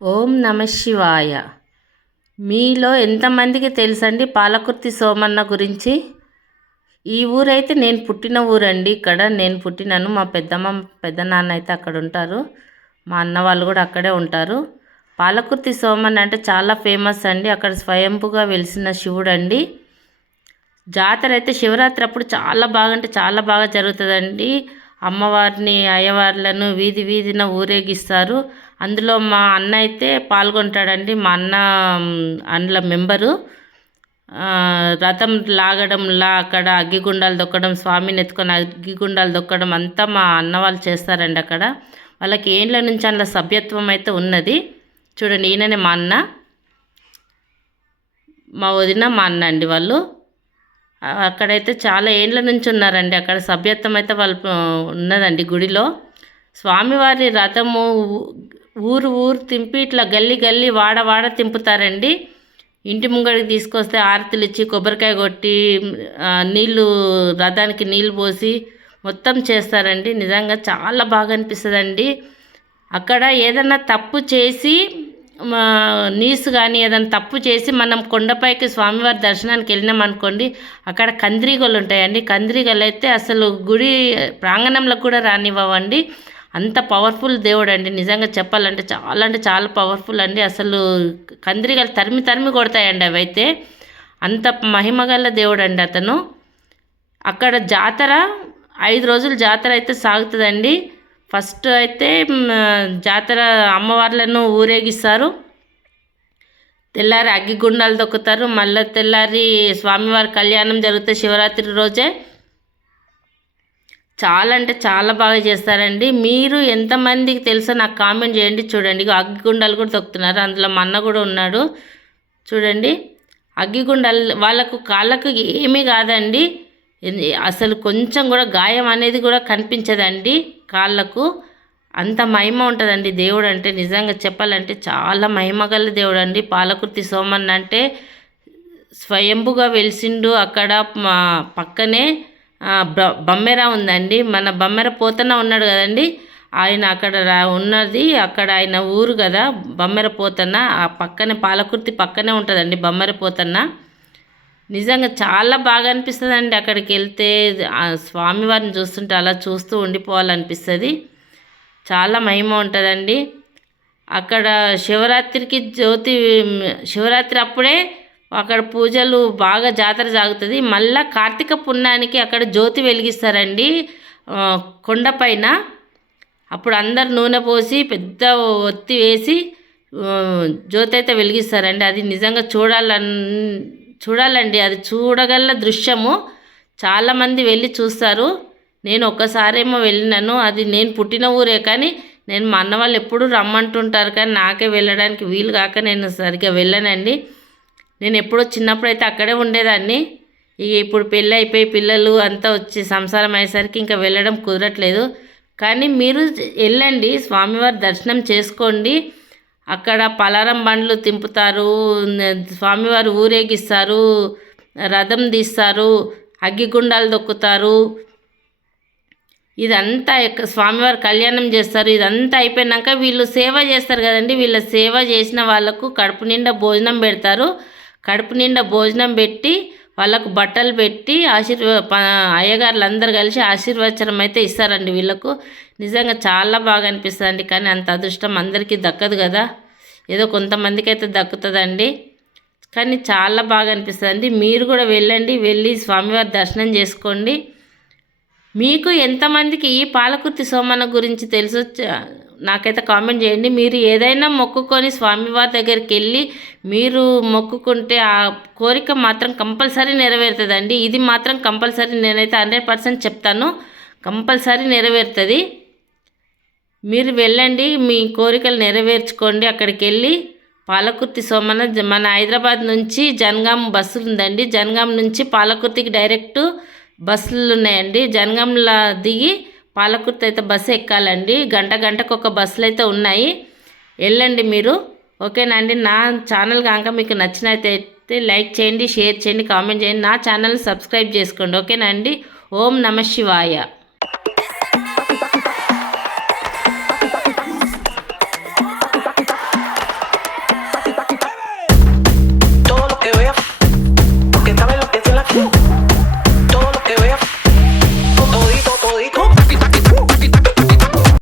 ఓం నమ శివాయ. మీలో ఎంతమందికి తెలుసండి పాలకుర్తి సోమన్న గురించి? ఈ ఊరైతే నేను పుట్టిన ఊరండి. ఇక్కడ నేను పుట్టినాను. మా పెద్దమ్మ పెద్దనాన్న అయితే అక్కడ ఉంటారు. మా అన్న వాళ్ళు కూడా అక్కడే ఉంటారు. పాలకుర్తి సోమన్న అంటే చాలా ఫేమస్ అండి. అక్కడ స్వయంపుగా వెలిసిన శివుడు అండి. జాతర అయితే శివరాత్రి అప్పుడు చాలా బాగా అంటే చాలా బాగా జరుగుతుందండి. అమ్మవారిని అయ్యవార్లను వీధి వీధిన ఊరేగిస్తారు. అందులో మా అన్న అయితే పాల్గొంటాడండి. మా అన్న అందులో మెంబరు. రథం లాగడంలా అక్కడ అగ్గిగుండాలు దొక్కడం, స్వామిని ఎత్తుకొని అగ్గిగుండాలు దొక్కడం అంతా మా అన్న వాళ్ళు చేస్తారండి. అక్కడ వాళ్ళకి ఏండ్ల నుంచి అందులో సభ్యత్వం అయితే ఉన్నది. చూడండి, ఈయననే మా అన్న, మా వదిన, మా అన్న అండి. వాళ్ళు అక్కడైతే చాలా ఏండ్ల నుంచి ఉన్నారండి. అక్కడ సభ్యత్వం అయితే వాళ్ళు ఉన్నదండి. గుడిలో స్వామివారి రథము ఊరు ఊరు తింపి ఇట్లా గల్లీ గల్లీ వాడ వాడ తింపుతారండి. ఇంటి ముంగడికి తీసుకొస్తే ఆరతులు ఇచ్చి కొబ్బరికాయ కొట్టి నీళ్ళు రథానికి నీళ్ళు పోసి మొత్తం చేస్తారండి. నిజంగా చాలా బాగా అనిపిస్తుందండి. అక్కడ ఏదన్నా తప్పు చేసి నీసు కానీ ఏదైనా తప్పు చేసి మనం కొండపైకి స్వామివారి దర్శనానికి వెళ్ళినాం అనుకోండి, అక్కడ కందిరీగలు ఉంటాయండి. కందిరీగలు అయితే అసలు గుడి ప్రాంగణంలో కూడా రానివ్వండి. అంత పవర్ఫుల్ దేవుడు అండి. నిజంగా చెప్పాలంటే అంటే చాలా పవర్ఫుల్ అండి. అసలు కందిరీగలు తరిమి తరిమి కొడతాయండి అవి అయితే. అంత మహిమగల దేవుడు అండి అతను. అక్కడ జాతర 5 రోజులు జాతర అయితే సాగుతుందండి. ఫస్ట్ అయితే జాతర అమ్మవార్లను ఊరేగిస్తారు. తెల్లారి అగ్గిగుండాలు దొక్కుతారు. మళ్ళీ తెల్లారి స్వామివారి కళ్యాణం జరుగుతుంది శివరాత్రి రోజే. చాలా అంటే చాలా బాగా చేస్తారండి. మీరు ఎంతమందికి తెలుసో నాకు కామెంట్ చేయండి. చూడండి, అగ్గిగుండాలు కూడా తొక్కుతున్నారు. అందులో మా అన్న కూడా ఉన్నాడు. చూడండి, అగ్గిగుండాలు వాళ్ళకు కాళ్ళకు ఏమీ కాదండి. అసలు కొంచెం కూడా గాయం అనేది కూడా కనిపించదండి కాళ్ళకు. అంత మహిమ ఉంటుందండి దేవుడు అంటే. నిజంగా చెప్పాలంటే చాలా మహిమగల దేవుడు అండి పాలకుర్తి సోమన్న అంటే. స్వయంభుగా వెలిసిండు. అక్కడ పక్కనే బమ్మెర ఉందండి. మన బమ్మెర పోతన్న ఉన్నాడు కదండి, ఆయన అక్కడ ఉన్నది. అక్కడ ఆయన ఊరు కదా బమ్మెర పోతన్న. ఆ పక్కనే పాలకుర్తి పక్కనే ఉంటుందండి బమ్మెర పోతన్న. నిజంగా చాలా బాగా అనిపిస్తుందండి అక్కడికి వెళ్తే. ఆ స్వామివారిని చూస్తుంటే అలా చూస్తూ ఉండిపోవాలనిపిస్తుంది. చాలా మహిమ ఉంటుందండి అక్కడ. శివరాత్రి అప్పుడే అక్కడ పూజలు బాగా జాతర సాగుతుంది. మళ్ళీ కార్తీక పుణ్యానికి అక్కడ జ్యోతి వెలిగిస్తారండి కొండపైన. అప్పుడు అందరు నూనె పోసి పెద్ద ఒత్తి వేసి జ్యోతి అయితే వెలిగిస్తారండి. అది నిజంగా చూడాలండి. అది చూడగల దృశ్యము. చాలామంది వెళ్ళి చూస్తారు. నేను ఒక్కసారేమో వెళ్ళినాను. అది నేను పుట్టిన ఊరే, కానీ నేను మా అన్న వాళ్ళు ఎప్పుడు రమ్మంటుంటారు, కానీ నాకే వెళ్ళడానికి వీలు కాక నేను సరిగ్గా వెళ్ళానండి. నేను ఎప్పుడో చిన్నప్పుడైతే అక్కడే ఉండేదాన్ని. ఇప్పుడు పెళ్ళి అయిపోయి పిల్లలు అంతా వచ్చి సంసారం అయ్యేసరికి ఇంకా వెళ్ళడం కుదరట్లేదు. కానీ మీరు వెళ్ళండి, స్వామివారి దర్శనం చేసుకోండి. అక్కడ పలారం బండ్లు తింపుతారు, స్వామివారు ఊరేగిస్తారు, రథం తీస్తారు, అగ్గిగుండాలు దొక్కుతారు. ఇదంతా స్వామివారి కళ్యాణం చేస్తారు. ఇదంతా అయిపోయినాక వీళ్ళు సేవ చేస్తారు కదండి. వీళ్ళ సేవ చేసిన వాళ్ళకు కడుపు నిండా భోజనం పెడతారు. కడుపు నిండా భోజనం పెట్టి వాళ్ళకు బట్టలు పెట్టి అయ్యగారులు అందరు కలిసి ఆశీర్వచనం అయితే ఇస్తారండి వీళ్ళకు. నిజంగా చాలా బాగా అనిపిస్తుందండి. కానీ అంత అదృష్టం అందరికీ దక్కదు కదా, ఏదో కొంతమందికి అయితే దక్కుతుందండి. కానీ చాలా బాగా అనిపిస్తుందండి. మీరు కూడా వెళ్ళండి, వెళ్ళి స్వామివారి దర్శనం చేసుకోండి. మీకు ఎంతమందికి ఈ పాలకుర్తి సోమన్న గురించి తెలుసు నాకైతే కామెంట్ చేయండి. మీరు ఏదైనా మొక్కుకొని స్వామివారి దగ్గరికి వెళ్ళి మీరు మొక్కుకుంటే ఆ కోరిక మాత్రం కంపల్సరీ నెరవేరుతుందండి. ఇది మాత్రం కంపల్సరీ, నేనైతే 100% చెప్తాను, కంపల్సరీ నెరవేరుతుంది. మీరు వెళ్ళండి, మీ కోరికలు నెరవేర్చుకోండి. అక్కడికి వెళ్ళి పాలకుర్తి సోమన్న మన హైదరాబాద్ నుంచి జనగాం బస్సులు ఉందండి. జనగాం నుంచి పాలకుర్తికి డైరెక్ట్ బస్సులు ఉన్నాయండి. జనగాంలో దిగి పాలకుర్తి అయితే బస్సు ఎక్కాలండి. గంటకు ఒక బస్సులు అయితే ఉన్నాయి. వెళ్ళండి మీరు. ఓకేనా అండి. నా ఛానల్ కనుక మీకు నచ్చినట్లయితే లైక్ చేయండి, షేర్ చేయండి, కామెంట్ చేయండి. నా ఛానల్ని సబ్స్క్రైబ్ చేసుకోండి. ఓకేనా అండి. ఓం నమ శివాయ.